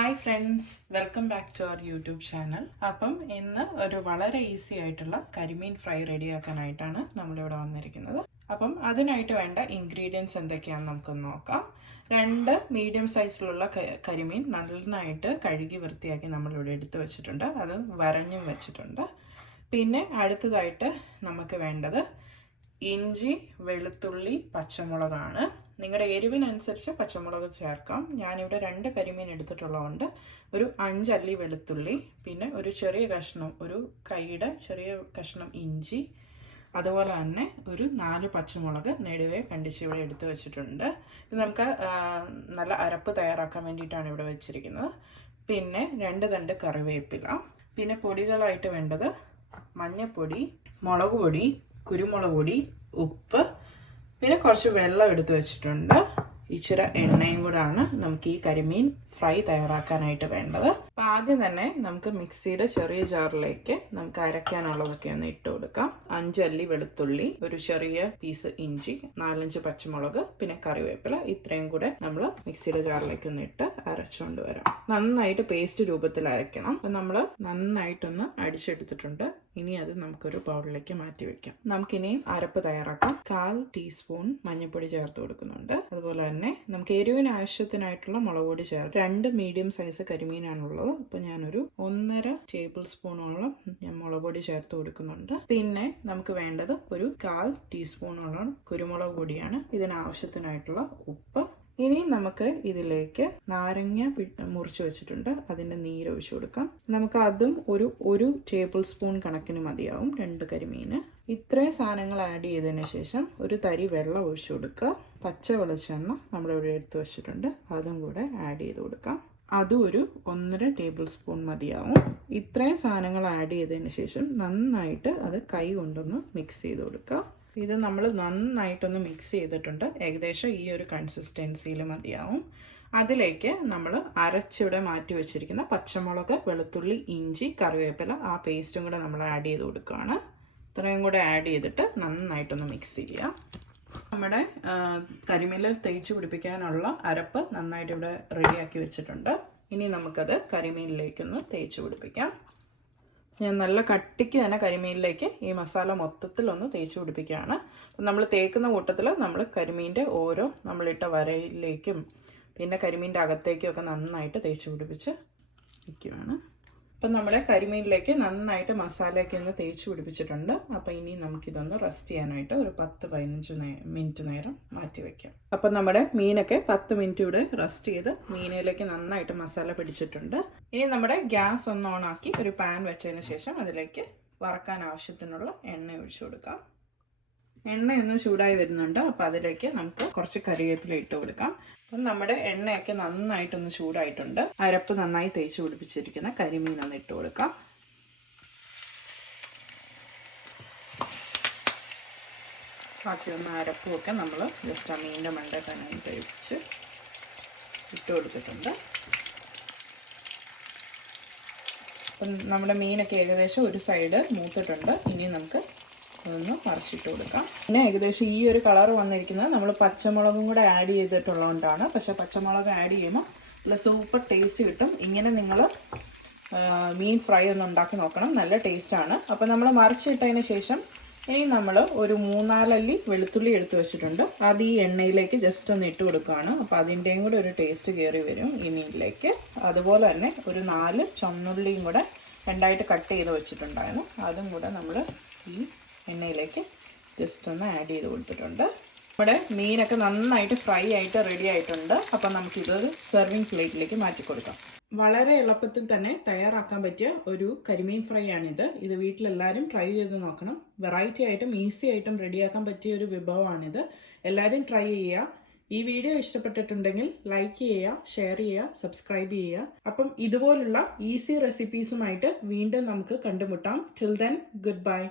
Hi friends, welcome back to our YouTube channel. അപ്പം ഇന്ന് ഒരു വളരെ ഈസി ആയിട്ടുള്ള കരിമീൻ ഫ്രൈ റെഡിയാക്കാനായിട്ടാണ് നമ്മളിവിടെ വന്നിരിക്കുന്നത്. അപ്പം അതിനായിട്ട് വേണ്ട ഇൻഗ്രീഡിയൻസ് എന്തൊക്കെയാണെന്ന് നമുക്കൊന്ന് നോക്കാം. 2 മീഡിയം സൈസിലുള്ള കരിമീൻ നന്നായിട്ട് കഴുകി വൃത്തിയാക്കി നമ്മളിവിടെ എടുത്ത് വെച്ചിട്ടുണ്ട്. അത് വരഞ്ഞും വെച്ചിട്ടുണ്ട്. പിന്നെ അടുത്തതായിട്ട് നമുക്ക് വേണ്ടത് ഇഞ്ചി, വെളുത്തുള്ളി, പച്ചമുളകാണ്. നിങ്ങളുടെ എരിവിനനുസരിച്ച് പച്ചമുളക് ചേർക്കാം. ഞാനിവിടെ 2 കരിമീൻ എടുത്തിട്ടുള്ളതുകൊണ്ട് ഒരു 5 അല്ലി വെളുത്തുള്ളി, പിന്നെ ഒരു ചെറിയ കഷ്ണം, ഒരു കൈയുടെ ചെറിയ കഷ്ണം ഇഞ്ചി, അതുപോലെ തന്നെ ഒരു 4 പച്ചമുളക് നെടുവേ കണ്ടിച്ച് ഇവിടെ എടുത്ത് വെച്ചിട്ടുണ്ട്. ഇത് നമുക്ക് നല്ല അരപ്പ് തയ്യാറാക്കാൻ വേണ്ടിയിട്ടാണ് ഇവിടെ വെച്ചിരിക്കുന്നത്. പിന്നെ 2 തണ്ട് കറിവേപ്പില. പിന്നെ പൊടികളായിട്ട് വേണ്ടത് മഞ്ഞൾപ്പൊടി, മുളക് പൊടി, കുരുമുളക് പൊടി, ഉപ്പ്, പിന്നെ കുറച്ച് വെള്ളം എടുത്ത് വെച്ചിട്ടുണ്ട്. ഇച്ചിരി എണ്ണയും കൂടാണ് നമുക്ക് ഈ കരിമീൻ ഫ്രൈ തയ്യാറാക്കാനായിട്ട് വേണ്ടത്. അപ്പം ആദ്യം തന്നെ നമുക്ക് മിക്സിയുടെ ചെറിയ ജാറിലേക്ക് നമുക്ക് അരയ്ക്കാനുള്ളതൊക്കെ ഒന്ന് ഇട്ട് കൊടുക്കാം. 5 അല്ലി വെളുത്തുള്ളി, ഒരു ചെറിയ പീസ് ഇഞ്ചി, 4-5 പച്ചമുളക്, പിന്നെ കറിവേപ്പില, ഇത്രയും കൂടെ നമ്മൾ മിക്സിയുടെ ജാറിലേക്ക് ഒന്ന് ഇട്ട് അരച്ചുകൊണ്ട് വരാം. നന്നായിട്ട് പേസ്റ്റ് രൂപത്തിൽ അരയ്ക്കണം. അപ്പം നമ്മൾ നന്നായിട്ടൊന്ന് അടിച്ചെടുത്തിട്ടുണ്ട്. ഇനി അത് നമുക്കൊരു ബൗളിലേക്ക് മാറ്റി വെക്കാം. നമുക്കിനി അരപ്പ് തയ്യാറാക്കാം. 1/4 ടീസ്പൂൺ മഞ്ഞൾപ്പൊടി ചേർത്ത് കൊടുക്കുന്നുണ്ട്. അതുപോലെ തന്നെ നമുക്ക് എരിവിന് ആവശ്യത്തിനായിട്ടുള്ള മുളക് പൊടി ചേർത്ത് 2 മീഡിയം സൈസ് കരിമീനാണുള്ളത്. അപ്പോൾ ഞാനൊരു 1.5 ടേബിൾ സ്പൂണോളം ഞാൻ മുളക് പൊടി ചേർത്ത് കൊടുക്കുന്നുണ്ട്. പിന്നെ നമുക്ക് വേണ്ടത് ഒരു 1/4 ടീസ്പൂണോളം കുരുമുളക് പൊടിയാണ്. ഇതിനാവശ്യത്തിനായിട്ടുള്ള ഉപ്പ്. ഇനി നമുക്ക് ഇതിലേക്ക് നാരങ്ങ മുറിച്ച് വെച്ചിട്ടുണ്ട്, അതിൻ്റെ നീരൊഴിച്ചു കൊടുക്കാം. നമുക്ക് അതും ഒരു ടേബിൾ സ്പൂൺ കണക്കിന് മതിയാവും 2 കരിമീന്. ഇത്രയും സാധനങ്ങൾ ആഡ് ചെയ്തതിന് ശേഷം ഒരു തരി വെള്ളം ഒഴിച്ചു കൊടുക്കുക. പച്ച വെളിച്ചെണ്ണ നമ്മളിവിടെ എടുത്ത് വെച്ചിട്ടുണ്ട്, അതും കൂടെ ആഡ് ചെയ്ത് കൊടുക്കാം. അതും ഒരു 1.5 ടേബിൾ സ്പൂൺ മതിയാവും. ഇത്രയും സാധനങ്ങൾ ആഡ് ചെയ്തതിന് ശേഷം നന്നായിട്ട് അത് കൈ കൊണ്ടൊന്ന് മിക്സ് ചെയ്ത് കൊടുക്കുക. ഇത് നമ്മൾ നന്നായിട്ടൊന്ന് മിക്സ് ചെയ്തിട്ടുണ്ട്. ഏകദേശം ഈ ഒരു കൺസിസ്റ്റൻസിയിൽ മതിയാവും. അതിലേക്ക് നമ്മൾ അരച്ചിവിടെ മാറ്റി വെച്ചിരിക്കുന്ന പച്ചമുളക്, വെളുത്തുള്ളി, ഇഞ്ചി, കറിവേപ്പില, ആ പേസ്റ്റും കൂടെ നമ്മൾ ആഡ് ചെയ്ത് കൊടുക്കുകയാണ്. ഇത്രയും കൂടെ ആഡ് ചെയ്തിട്ട് നന്നായിട്ടൊന്ന് മിക്സ് ചെയ്യുക. നമ്മുടെ കരിമീൻ തേച്ച് പിടിപ്പിക്കാനുള്ള അരപ്പ് നന്നായിട്ട് ഇവിടെ റെഡിയാക്കി വെച്ചിട്ടുണ്ട്. ഇനി നമുക്കത് കരിമീനിലേക്കൊന്ന് തേച്ച് പിടിപ്പിക്കാം. ഞാൻ നല്ല കട്ടിക്ക് തന്നെ കരിമീനിലേക്ക് ഈ മസാല മൊത്തത്തിലൊന്ന് തേച്ച് പിടിപ്പിക്കുകയാണ്. നമ്മൾ തേക്കുന്ന കൂട്ടത്തിൽ നമ്മൾ കരിമീൻ്റെ ഓരോ നമ്മളിട്ട വരയിലേക്കും പിന്നെ കരിമീൻ്റെ അകത്തേക്കും ഒക്കെ നന്നായിട്ട് തേച്ച് പിടിപ്പിച്ച് വയ്ക്കുകയാണ്. അപ്പം നമ്മുടെ കരിമീനിലേക്ക് നന്നായിട്ട് മസാലയൊക്കെ ഒന്ന് തേച്ച് പിടിപ്പിച്ചിട്ടുണ്ട്. അപ്പം ഇനി നമുക്കിതൊന്ന് റെസ്റ്റ് ചെയ്യാനായിട്ട് ഒരു 10-15 മിനിറ്റ് നേരം മാറ്റി വയ്ക്കാം. അപ്പം നമ്മുടെ മീനൊക്കെ 10 മിനിറ്റ് ഇവിടെ റെസ്റ്റ് ചെയ്ത് മീനിലേക്ക് നന്നായിട്ട് മസാല പിടിച്ചിട്ടുണ്ട്. ഇനി നമ്മുടെ ഗ്യാസ് ഒന്ന് ഓണാക്കി ഒരു പാൻ വെച്ചതിന് ശേഷം അതിലേക്ക് വറക്കാൻ ആവശ്യത്തിനുള്ള എണ്ണ ഒഴിച്ചു കൊടുക്കാം. എണ്ണയൊന്ന് ചൂടായി വരുന്നുണ്ട്. അപ്പോൾ അതിലേക്ക് നമുക്ക് കുറച്ച് കറിവേപ്പില ഇട്ട് കൊടുക്കാം. അപ്പം നമ്മുടെ എണ്ണയൊക്കെ നന്നായിട്ടൊന്ന് ചൂടായിട്ടുണ്ട്. അരപ്പ് നന്നായി തേച്ച് പിടിപ്പിച്ചിരിക്കുന്ന കരിമീനൊന്ന് ഇട്ട് കൊടുക്കാം. ബാക്കിയൊന്ന് അരപ്പുമൊക്കെ നമ്മൾ ജസ്റ്റ് ആ മീനിൻ്റെ മണ്ടയിൽ തന്നെ കഴിച്ച് ഇട്ട് കൊടുത്തിട്ടുണ്ട്. അപ്പം നമ്മുടെ മീനൊക്കെ ഏകദേശം ഒരു സൈഡ് മൂത്തിട്ടുണ്ട്. ഇനി നമുക്ക് അതൊന്ന് മറിച്ചിട്ട് കൊടുക്കാം. പിന്നെ ഏകദേശം ഈ ഒരു കളർ വന്നിരിക്കുന്നത് നമ്മൾ പച്ചമുളകും കൂടെ ആഡ് ചെയ്തിട്ടുള്ളതുകൊണ്ടാണ്. പക്ഷേ പച്ചമുളക് ആഡ് ചെയ്യുമ്പോൾ നല്ല സൂപ്പർ ടേസ്റ്റ് കിട്ടും. ഇങ്ങനെ നിങ്ങൾ മീൻ ഫ്രൈ ഒന്ന് ഉണ്ടാക്കി നോക്കണം, നല്ല ടേസ്റ്റാണ്. അപ്പോൾ നമ്മൾ മറിച്ചിട്ടതിന് ശേഷം ഇനി നമ്മൾ ഒരു 3-4 അല്ലി വെളുത്തുള്ളി എടുത്ത് വെച്ചിട്ടുണ്ട്. അത് ഈ എണ്ണയിലേക്ക് ജസ്റ്റ് ഒന്ന് ഇട്ട് കൊടുക്കുകയാണ്. അപ്പോൾ അതിൻ്റെയും കൂടെ ഒരു ടേസ്റ്റ് കയറി വരും ഈ മീനിലേക്ക്. അതുപോലെ തന്നെ ഒരു 4 ചുവന്നുള്ളിയും കൂടെ 2ആയിട്ട് കട്ട് ചെയ്ത് വെച്ചിട്ടുണ്ടായിരുന്നു, അതും കൂടെ നമ്മൾ ഈ എണ്ണയിലേക്ക് ജസ്റ്റ് ഒന്ന് ആഡ് ചെയ്ത് കൊടുത്തിട്ടുണ്ട്. നമ്മുടെ മീനൊക്കെ നന്നായിട്ട് ഫ്രൈ ആയിട്ട് റെഡി ആയിട്ടുണ്ട്. അപ്പം നമുക്കിതൊരു സെർവിങ് പ്ലേറ്റിലേക്ക് മാറ്റി കൊടുക്കാം. വളരെ എളുപ്പത്തിൽ തന്നെ തയ്യാറാക്കാൻ പറ്റിയ ഒരു കരിമീൻ ഫ്രൈ ആണിത്. ഇത് വീട്ടിലെല്ലാവരും ട്രൈ ചെയ്ത് നോക്കണം. വെറൈറ്റി ആയിട്ടും ഈസി ആയിട്ടും റെഡിയാക്കാൻ പറ്റിയ ഒരു വിഭവമാണിത്. എല്ലാവരും ട്രൈ ചെയ്യുക. ഈ വീഡിയോ ഇഷ്ടപ്പെട്ടിട്ടുണ്ടെങ്കിൽ ലൈക്ക് ചെയ്യുക, ഷെയർ ചെയ്യുക, സബ്സ്ക്രൈബ് ചെയ്യുക. അപ്പം ഇതുപോലുള്ള ഈസി റെസിപ്പീസുമായിട്ട് വീണ്ടും നമുക്ക് കണ്ടുമുട്ടാം. Till then, good bye.